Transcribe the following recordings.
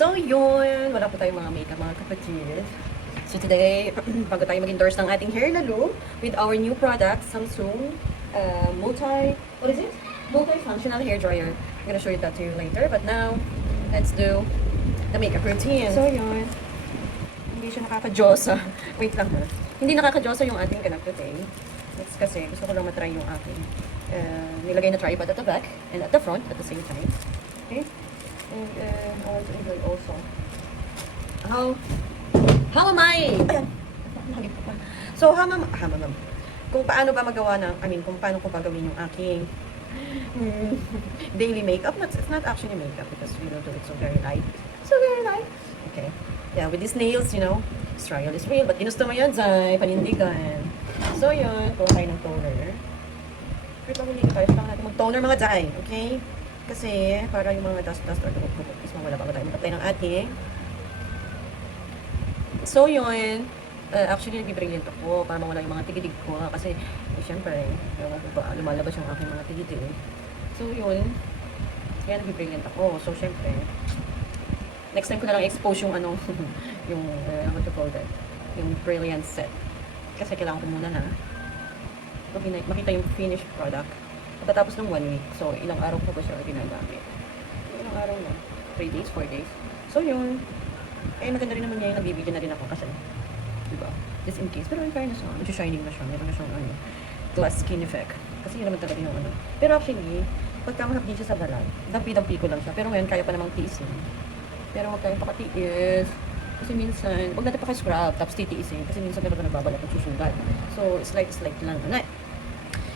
So, yun. Wala po tayong mga makeup, mga kapatid. So, today, bago tayo mag-endorse ng ating hair lalo with our new product, Samsung what is it? Multi-functional hair dryer. I'm gonna show you that to you later. But now, let's do the makeup routine. So, yun. Hindi siya nakaka-josa. Wait lang ha. Hindi nakaka-josa yung ating ganap today. That's kasi gusto ko lang matry yung aking nilagay na tripod at the back and at the front at the same time. Okay? And I want to enjoy also. How am I? Ayan. So, kung paano ba magawa kung paano ko ba gawin yung aking daily makeup. It's not actually makeup because we don't do it so very light. So very light. Okay. Yeah, with these nails, you know, trial is real. But ginusto mo yan, Zay. Panindigan. So, yun. Kuha tayo ng toner. Wait lang, hindi tayo. Lang natin mag-toner mga Zay. Okay? Kasi, para yung mga dust or tumukbukok is mawala bago tayo mag-apply ng ating. So, yun. Actually, nag-brilliant ako para mawala yung mga tigidig ko. Kasi, syempre, lumalabas yung aking mga tigidig. So, yun. Kaya nag-brilliant ako. So, syempre, next time ko na lang expose yung yung, what to call that? Yung brilliant set. Kasi kailangan ko muna na makita yung finished product. Pagkatapos ng 1 week. So, ilang araw ko ba siya ginagamit? Ilang araw na? 3 days, 4 days. So, yun. Maganda rin naman niya yung nagbibigyan na rin ako kasi, diba? Just in case. Pero in fairness, shining na siya. Meron na siyang, glass skin effect. Kasi yun naman talaga yung Pero actually, pagka mahapdi siya sa balat, dampi-dampi ko lang siya. Pero ngayon, kaya pa namang tiisin. Pero huwag tayong pakatiis. Kasi minsan, huwag natin paka-scrub, tapos titiisin. Kasi minsan talaga nagbabalat at susugat. So, slight lang.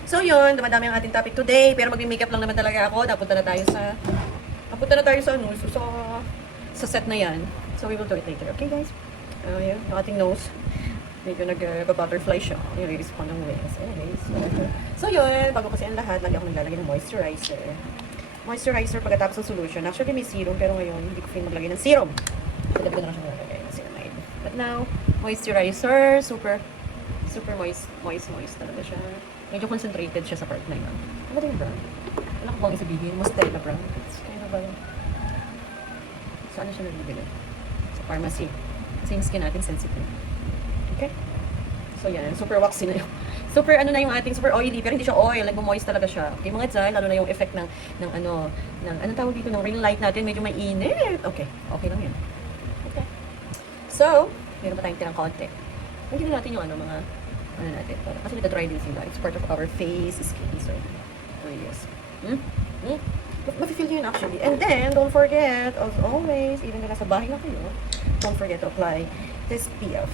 So, yun. Dumadami ang ating topic today. Pero mag-makeup lang naman talaga ako. Napunta na tayo sa set na yan. So, we will do it later. Okay, guys? Yun. Yung ating nose. Medyo nag-butterfly siya. Nire-respond ng ways. Anyways. So, yun. Bago kasi ang lahat, lagi ako naglalagay ng moisturizer pagkatapos ng solution. Actually, may serum, pero ngayon, hindi ko feel maglagay ng serum. Pagkat ko na lang siya maglagay ng ceramide. But now, moisturizer, super moist talaga siya. Medyo concentrated siya sa part na yun. Ano ba yung brand? Wala ko bang isabihin? Mostella brand. It's kind of saan na siya nabibili? Sa pharmacy. Kasi yung skin natin sensitive. Okay? So, yan. Super waxy na yun. Super super oily, pero hindi siya oil, nagmo-moist talaga siya. Okay, mga dyan, lalo na yung effect ng anong tawag dito, ng ring light natin, medyo mainit. Okay lang yan. Okay. So, meron pa tayong tirang konti. Hindi natin yung mga, natin. Kasi nagka-dry din sila. It's part of our face, skin, so, yes. Mafe-feel yun actually. And then, don't forget, as always, even na nasa bahay na kayo, don't forget to apply this SPF.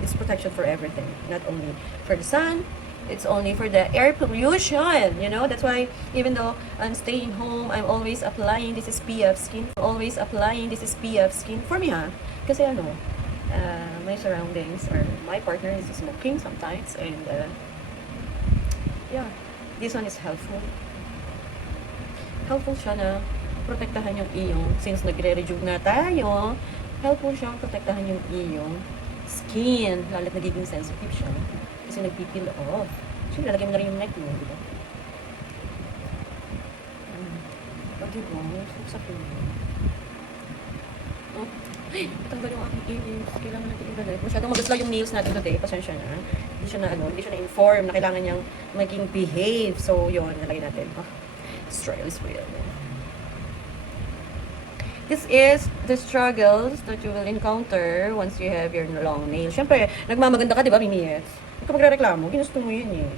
It's protection for everything, not only for the sun, it's only for the air pollution, you know. That's why even though I'm staying home, I'm always applying this SPF skin. For me, kasi my surroundings or my partner is smoking sometimes, and yeah, this one is helpful siya na protektahan yung iyong, since nagre-rejuve na tayo, helpful siyang protektahan yung iyong skin, lalo't nagiging sensitive siya. Kasi nagpipil off. So, lalagyan mo na rin yung neck mo, di ba? Pag di ba? Sakit mo. Patanggal yung aking earrings. Kailangan natin i-balik. Masyadong magasla yung nails natin today. Pasensya na. Hindi siya na-inform na kailangan niyang maging behave. So, yun, nalagay natin. This trial is real. This is the struggles that you will encounter once you have your long nails. Siyempre, nagmamaganda ka, di ba, Mimiets? Hindi ka magre-reklamo, ginusto mo yun eh.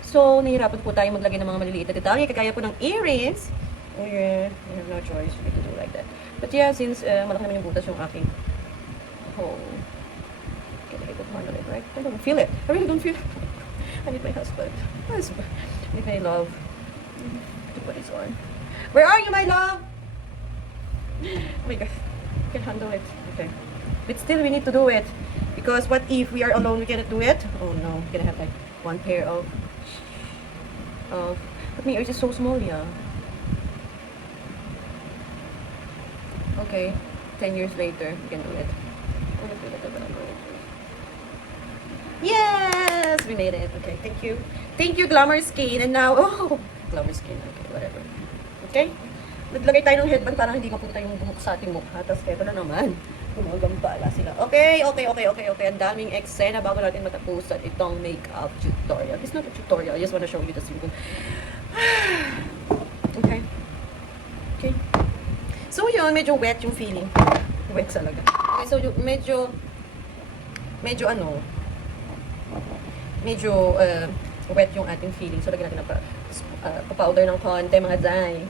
So, nahihirapan po tayo maglagay ng mga maliliit na detalye, kagaya po ng earrings. Oh yeah, I have no choice. We need to do like that. But yeah, since malaki naman yung butas yung aking hole. Can I put more on it, right? I don't feel it. I really don't feel it. I need my husband. I need my love. To put this on. Where are you, my love? Oh my god, I can handle it. Okay. But still, we need to do it. Because what if we are alone, we cannot do it? Oh no, we're gonna have like one pair of but my ears is so small, yeah. Okay, 10 years later, we can do it. Yes! We made it. Okay, thank you. Thank you, Glamour Skin. And now, Glamour Skin. Okay, whatever. Okay? Naglagay tayo ng headband para hindi mapunta yung buhok sa ating mukha. Tapos eto na naman. Gumagambala sila. Okay. Ang daming eksena bago natin matapusan itong makeup tutorial. It's not a tutorial. I just wanna show you the simple. Okay. Okay. So yun, medyo wet yung feeling. Wet talaga. Okay, so yung medyo wet yung ating feeling. So lagyan natin ng pa-powder ng konti, mga day.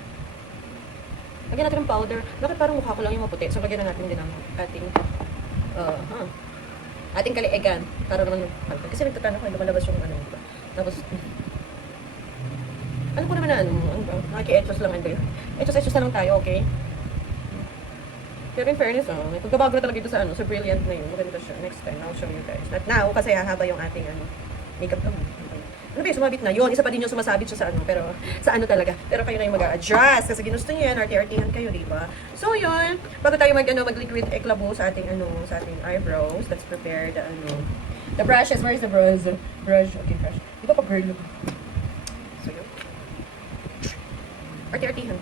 Lagyan natin ng powder. Bakit parang mukha ko lang yung maputi? So lagyan na natin din ng ating kaliigan. Para naman kasi nagtatano ko, lumalabas yung diba? Tapos ano ko naman nakiki-etchos lang ando yun. Etchos na lang tayo, okay? Pero in fairness, may pagkabago na talaga dito sa sa Brilliant na yun. Maganda siya. Next time, I'll show you guys. Not now, kasi hahaba yung ating makeup to. Ano ba yung sumabit na yun? Isa pa din yung sumasabit siya sa pero sa talaga. Pero kayo na yung mag-a-adjust kasi ginusto niyo yan, arty-artyhan kayo, di ba? So yun, bago tayo mag-liquid eclabo sa ating sa ating eyebrows, let's prepare the brushes. Where is the brush? Okay, brush. Di ba pa girl? So yun. Arty-artyhan.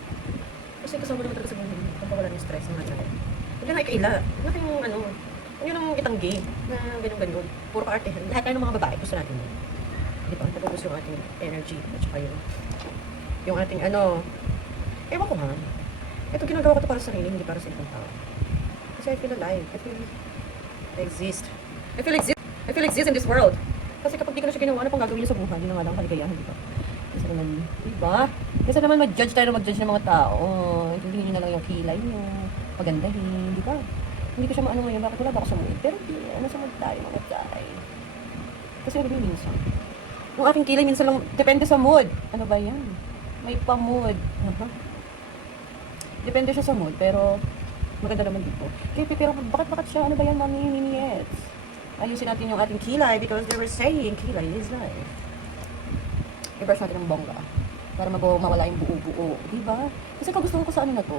Kasi kasama naman talaga sa buhay. Pampawala ng stress mga tayo. Huwag na ikaila. Huwag na yung yun ang itanggi na ganyan-ganyan. Puro ka-artyhan. Lahat tayo ng mga babae, gusto natin yun. Di ba? Tapos yung ating energy at saka yung ating ewan ko ha. Ito ginagawa ko to para sa sarili, hindi para sa ibang tao. Kasi I feel alive. I feel exist in this world. Kasi kapag di ko na siya ginawa, ano pang gagawin niya sa buhay? Hindi na nga lang kaligayahan, di ba? Kasi naman, di ba? Kasi naman mag-judge tayo ng mga tao. Hindi nyo na lang yung kilay nyo. Pagandahin, di ba? Hindi ko siya maano ngayon, bakit wala ba ako sa mood? Pero sa mood tayo, mga tayo. Kasi ano yung minsan? Yung aking kilay minsan lang, depende sa mood. Ano ba yan? May pa-mood. Depende siya sa mood, pero maganda naman dito. Okay, pero bakit siya? Ano ba yan, mami? Minutes. Ayusin natin yung ating kilay because they were saying kilay is life. I-brush natin ng bongga para mawala yung buo-buo. Diba? Kasi kagustuhan ko sa na to.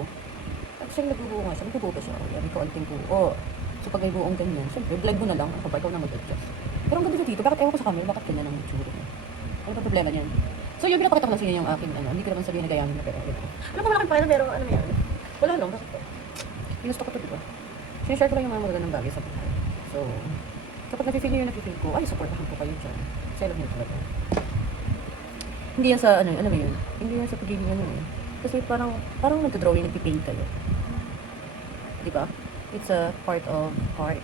Actually, nagbubuo nga siya. Nagbubuo pa siya. Yan, konting buo. So, pag may buong ganyan, syempre, vlog mo na lang. Ako ba, ikaw na mag-adjust. Pero ang ganda dito, bakit ewan ko sa camera, bakit ganyan ang itsura niya? Ano ba problema niyan? So, yung pinapakita ko lang sa inyo yung aking hindi ko naman sabihin na gayamin na pero alam ko wala kang pero ano yan? Wala lang, bakit to? Ginusto ko to, diba? Sinishare ko lang yung mga magandang bagay sa buhay. So, kapag nafe-feel nyo yung nafe-feel ko, ay, supportahan ko kayo dyan. Kasi alam nyo talaga. Hindi yan sa, ano ba yun? Hindi yan sa pagiging Kasi parang nagdodrawing, nagpipaint kayo. Diba? It's a part of art.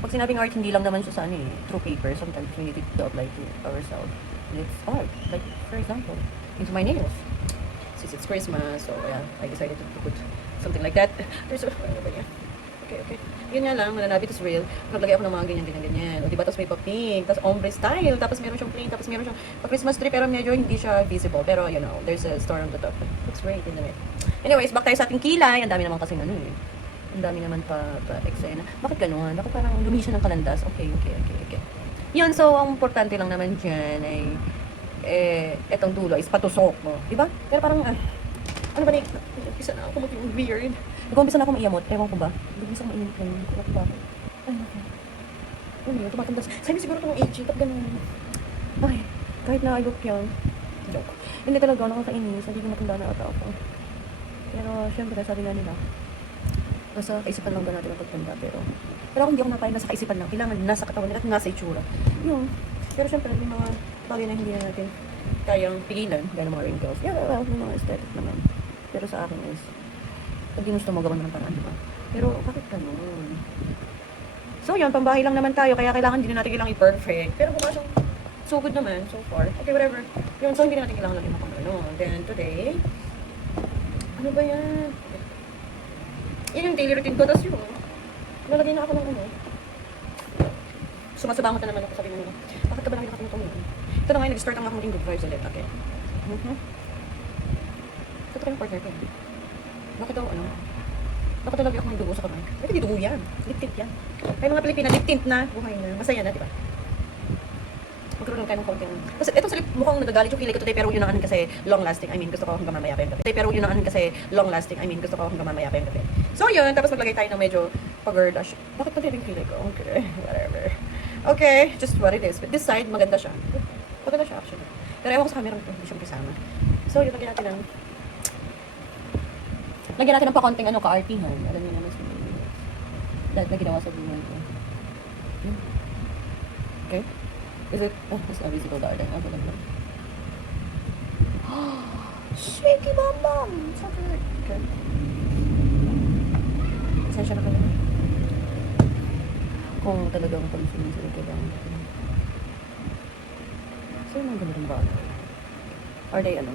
Pag sinabing art, hindi lang naman siya sa through paper. Sometimes we need to apply to ourselves. And it's art. Like, for example, into my nails. Since it's Christmas, so yeah, I decided to put something like that. There's ano ba yan? Okay. Yun nga lang, mananabi, tas real. Naglagay ako ng mga ganyan. O diba, tapos may pa-pink, tapos ombre style, tapos meron siyang plain, tapos meron siyang pa-Christmas tree, pero medyo hindi siya visible. Pero, there's a star on the top. Looks great, isn't it? Anyways, back tayo sa ating kilay. Ang dami naman kasing Ang dami naman pa eksena. Bakit gano'n? Bakit parang lumi siya ng kalandas? Okay. Yun, so, ang importante lang naman dyan ay, etong dulo is patusok mo. Diba? Pero parang, ano ba isa na ako maging weird. Nag-umpisa na ako maiyamot. Ewan ko ba? Nag-umpisa ako mainit lang. Hindi ko ba? Ay, naku. Ano yun? Tumatandas. Sabi siguro itong aging. Ba't ganun? Ay, kahit na I look young. Joke. Hindi talaga, nakakainis. Hindi ko matanda na ata ako. Pero, syempre, sabi nga nila, nasa kaisipan lang ba natin ang pagtanda, pero ako hindi ako napayag nasa kaisipan lang. Kailangan nasa katawan nila at nasa itsura. Yun. Pero syempre, may mga bagay na hindi na natin kayang pigilan. Gaya ng mga wrinkles. Yeah, well, may mga aesthetic naman. Pero sa akin is, pag ginusto mo, gawan mo ng paraan, diba? Pero, bakit ganun? So, yun, pambahay lang naman tayo, kaya kailangan din natin kailangan i-perfect. Pero mukha siyang so good naman, so far. Okay, whatever. Yun, so hindi natin kailangan lagyan ng pang-ano. Then, today, ano ba yan? Yan yung daily routine ko, tapos yun, lalagay na ako ng sumasabangot na naman ako, sabi mo nila. Bakit ka ba nakita ko ng ito na ngayon, nag-start ang aking good vibes ulit, okay? Ito kayo yung partner ko. Bakit daw, bakit talaga ako ng dugo sa kamay? Bakit hindi dugo yan? Lip tint yan. Kaya mga Pilipina, lip tint na, buhay na, masaya na, diba? Magkaroon lang tayo ng konting. Kasi itong sa lip, mukhang nagagalit yung kilay ko today, pero yun ang kasi long lasting. I mean, gusto ko hanggang mamaya pa yung gabi. Pero yun ang kasi long lasting. I mean, gusto ko hanggang mamaya pa yung gabi. So yun, tapos maglagay tayo ng medyo pag-girdash. Bakit pa din yung kilay ko? Okay, whatever. Okay, just what it is. But this side, maganda siya. Maganda siya actually. Pero ewan ko sa camera, hindi siya kasama. So yun, lagyan natin ng Lagyan natin ng pakonting ano, ka-artihan. Alam niyo naman si lahat na ginawa sa buhay ko. Okay? Is it? Oh, it's obviously go darling. Ako lang lang. Shaky bam bam! Sakit! Okay. Sensya na kayo. Kung talagang pansin sila kailangan. So, yung mga ganun ba? Are they ano?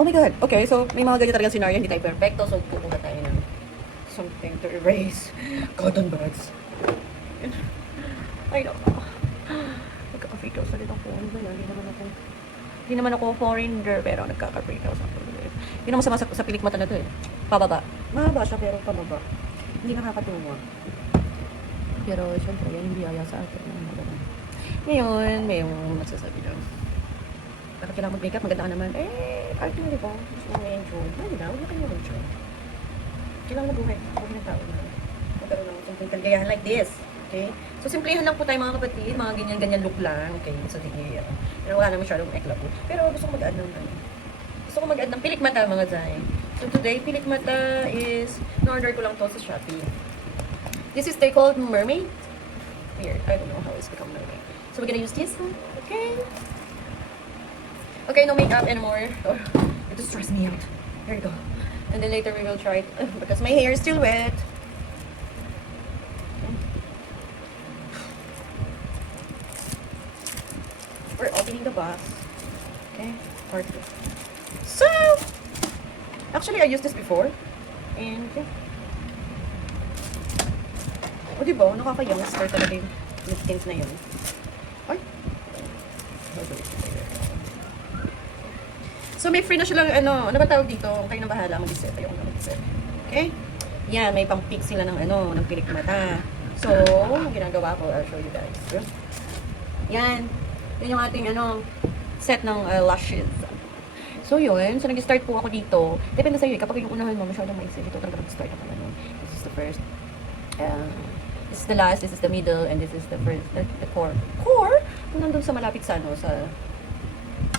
Oh my God! Okay, so may mga ganyan talagang scenario, hindi tayo perfecto. So, pupunta tayo ng something to erase cotton buds. I don't know. Nagkaka-freak out sa litong phone ba yan? Hindi naman ako foreigner, pero nagkaka-freak out sa phone. Hindi naman masama sa pilik mata na to eh. Pababa. Mahaba siya, pero pababa. Hindi nakakatuwa. Pero, syempre, yan hindi aya sa atin. Ngayon, may yung magsasabi lang. Bakit kailangan mag-makeup? Maganda ka naman. Art mo, di ba? Gusto mo i-enjoy. Hindi na, huwag ka nyo enjoy. Kailangan na buhay. Buhay ng tao na. Magkaroon ng simpleng kaligayahan like this. Okay? So, simplihan lang po tayo mga kapatid. Mga ganyan-ganyan look lang. Okay? So, sige. Pero wala naman masyadong ekla po. Pero gusto ko mag-add ng Gusto ko mag-add ng pilik mata, mga zay. So, today, pilik mata is na-order ko lang to sa Shopee. This is, they called mermaid. Weird. I don't know how it's become mermaid. So, we're gonna use this one. Okay? Okay, no makeup anymore. Oh, it just stressed me out. There you go. And then later we will try it because my hair is still wet. We're opening the box. Okay, part two. So, actually I used this before. And, yeah. O, diba? Nakaka-youngster talaga yung lip tint na yun. Ay! So, may free na siya lang, ano ba tawag dito? Kayo na bahala, mag-isip. Ayoko na mag-isip. Okay? Yan, may pang-pick sila ng, ng pilik mata. So, ang ginagawa ko, I'll show you guys. Yan. Yan yung ating, set ng lashes. So, yun. So, nag-start po ako dito. Depende sa'yo, kapag yung unahan mo, masyadong maisip. Dito talaga nag-start ako na. This is the first. This is the last, this is the middle, and this is the first, the core. Core? Kung nandun sa malapit sa,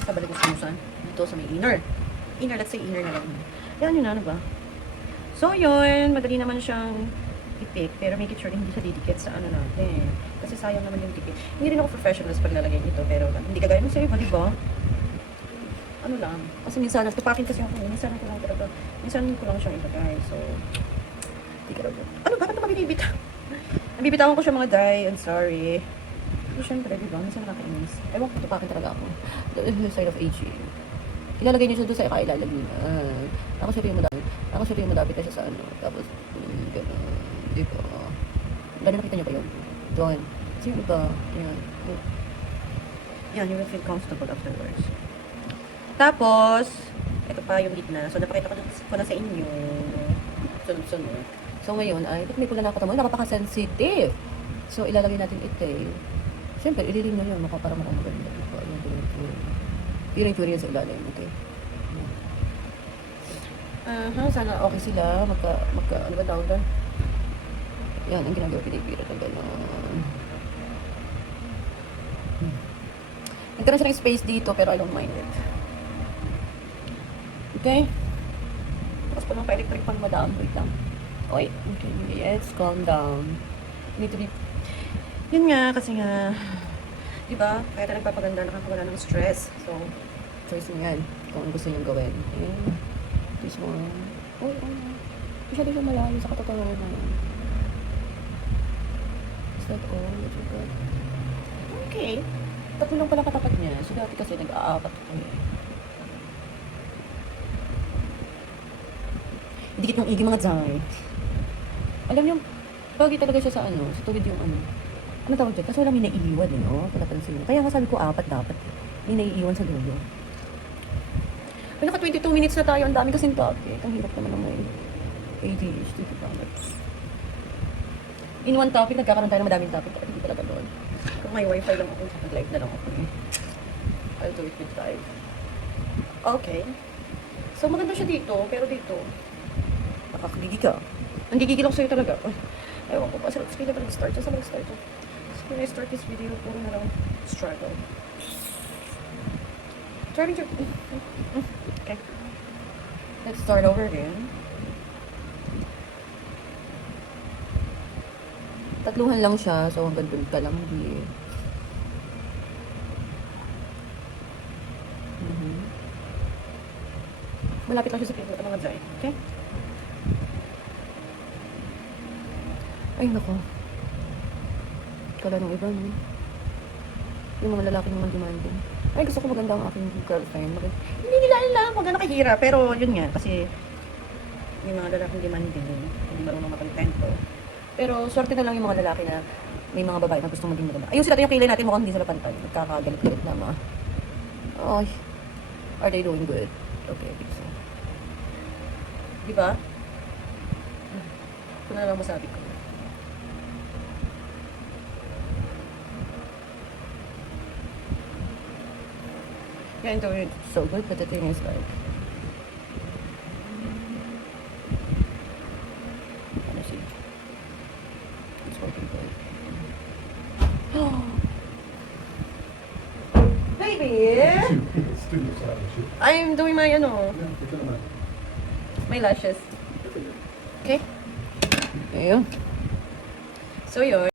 sa balik ng sinusan. Dito sa may inner. Inner, let's say inner na lang. Yan yun na, ba? So, yun. Madali naman siyang i-pick. Pero make it sure hindi siya didikit sa natin. Kasi sayang naman yung dikit. Hindi rin ako professional sa paglalagay nito. Pero hindi kagaya mo sa'yo, di ba? Ano lang. Kasi minsan, tupakin kasi ako. Minsan ko lang talaga. Minsan ko lang siyang ilagay. So, hindi ka raw. Ano, bakit naman binibitaw? Nabibitawan ko siya mga day. I'm sorry. Pero syempre, di ba? Minsan nakakainis. Ewan ko, tupakin talaga ako. The side of aging. Ilalagay niyo siya doon sa ikailalag niya. Ako siya yung madapit na siya sa Tapos, gano'n. Di ba? Lalo nakita niyo ba yun? Doon. Kasi yung iba, yan. Yan, you will feel comfortable afterwards. Tapos, ito pa yung gitna. So, napakita ko na sa inyo. Sunod-sunod. So, ngayon ay, ba't may pula na ako tamo? Napaka-sensitive. So, ilalagay natin ito eh. Siyempre, ililim na yun. Para maganda. Yung sa ilalim. Okay. Sana okay sila. Ano ba tawag doon? Yan, ang ginagawa pinipira na gano'n. Nagkaroon siya ng space dito, pero I don't mind it. Okay? Tapos pa lang pa-electric pan madam. Wait lang. Okay, let's calm down. You need to be... Yun nga, kasi nga... Diba? Kaya tayo nagpapaganda, nakakawala ng stress. So, choice mo yan. Kung ano gusto niyong gawin. Okay? This one. Oh. Masyado siya malayo sa katotohanan na yan. Is that all that you got? Okay. Tatlo lang pala katapat niya. So, dati kasi nag-aapat ko eh. Dikit ng igi mga dzay. Alam niyo, bagay talaga siya sa sa tuwid yung ano tawag dyan? Kasi wala may naiiwan palapansin mo. Kaya nga sabi ko, 4 dapat. May naiiwan sa dulo. Ay, naka 22 minutes na tayo. Ang dami kasing topic. Ang hirap naman ng may ADHD. In one topic, nagkakaroon tayo ng madaming topic. Hindi talaga doon. Kung may wifi lang ako, mag-live na lang ako. I'll do it with live. Okay. So, maganda siya dito. Pero dito, nakakagigi ka. Ang gigigil ako sa'yo talaga. Ewan ko pa. Sige na ba nag-start? Saan ba nag-start? When I start this video, puro na lang struggle. Charlie, okay. Let's start over again. Tatluhan lang siya, so hanggang dun ka lang, di. Malapit lang siya sa pinto, mga dry. Okay? Ay, nako. Kala nung iba, no? Yung mga lalaking naman demanding. Ay, gusto ko maganda ang aking girlfriend. Hindi nila alam kung gano'n kahira, pero yun nga, kasi yung mga lalaking demanding, hindi marunong makontento. Pero swerte na lang yung mga lalaki na may mga babae na gusto maging maganda. Ayun sila yung kilay natin, mukhang hindi sila pantay. Nagkakagalit-galit na mga. Ay, are they doing good? Okay, I think so. Diba? Ito na lang masabi ko. Yeah, and it's so good, but the thing is like, honestly, it's working good. Baby! I'm doing my, my lashes. Okay? Ayun. So, yun.